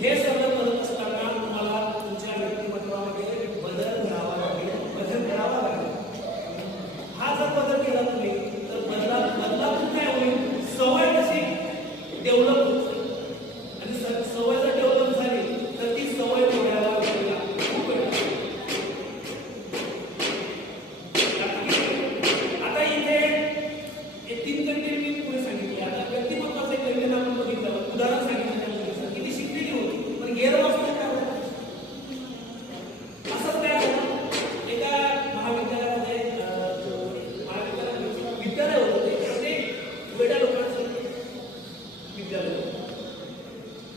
हे सगळं करत असताना तुम्हाला तुमच्या व्यक्तिमत्वामध्ये बदल करावा लागेल. हा जर बदल केला तुम्ही तर बदलातून काय होईल, सवय कशी डेव्हलप होते आणि सवय जर डेव्हलप झाली तर ती सवय मोडायला खूप वेळ लागतो. आता इथे हे 3 कंटेंट मी पुढे सांगितले. आता व्यक्तिमत्वाचे कंटेंट आपण बघितलं, उदाहरण सांगितलं त्या मुलीचं किती शिकलेली होती पण गैरवाजता काय होतं. असंच काय होतं, एका महाविद्यालयामध्ये विद्यालय होतं ते वेड्या लोकांचं विद्यालय होतं.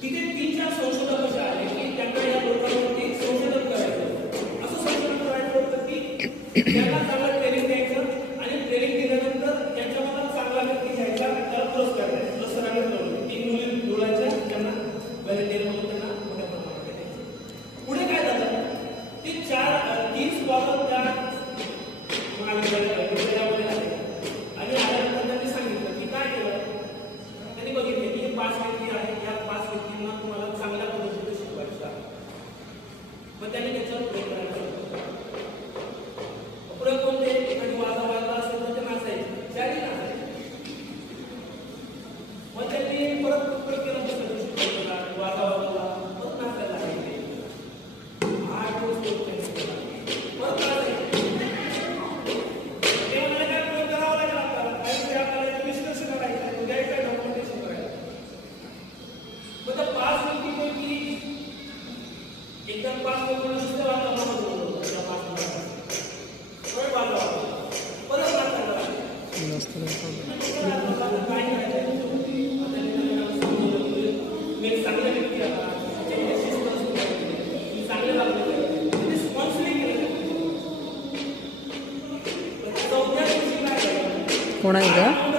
तिथे 3-4 संशोधक असे आले की त्यांना या लोकांवरती संशोधन करायचं. असं संशोधन करायचं होतं की त्यांना चांगलं ट्रेनिंग द्यायचं आणि ट्रेनिंग दिल्यानंतर त्यांच्या मनात चांगला व्यक्ती घ्यायचा, त्याला पुरस्कार द्यायचा. जसं सरांनी ठरवलं 3 मुली निवडायच्या, त्यांना व्हॅलेंटाईन म्हणून त्यांना मोठ्या प्रमाणात द्यायचं. पुढे काय झालं, ते 30 बाबत त्या विद्यालयामध्ये आले आणि आल्यानंतर त्यांनी सांगितलं की काय केलं. त्यांनी बघितले की 5 व्यक्ती आहेत, या 5 व्यक्तींना तुम्हाला चांगल्या पद्धतीने शिकवायचं आहे. मग त्यांनी त्याच्यावर प्रयोग करायला सुरुवात केली. प्रयोग कोणते, एखादी वाजा वाजला असेल तर ते नाचायचे, शाळेत नाचायचे. मग त्यांनी परत प्रयोग केला, दुसऱ्या दिवशी वाजा वाजला परत नाचायला लागले. 8 दिवस परत नाचायचे. ते म्हणाले काय प्रयोग करावा लागेल आपल्याला, काहीतरी आपल्याला निष्कर्ष करायचा, उद्या काय डॉक्युमेंटेशन करायचं. मग त्या 5 व्यक्तीपैकी एकदम 5 लोकांना नुसतं वाजवायला बोलवलं. त्या 5 लोकांना परत वाजवायला परत नाचायला लागले. काय करायचं मी एक चांगला व्यक्ती आहे, मी चांगले लागले रिस्पॉन्सिबली केलं. 4थ्या दिवशी काय झालं, कोण आहे का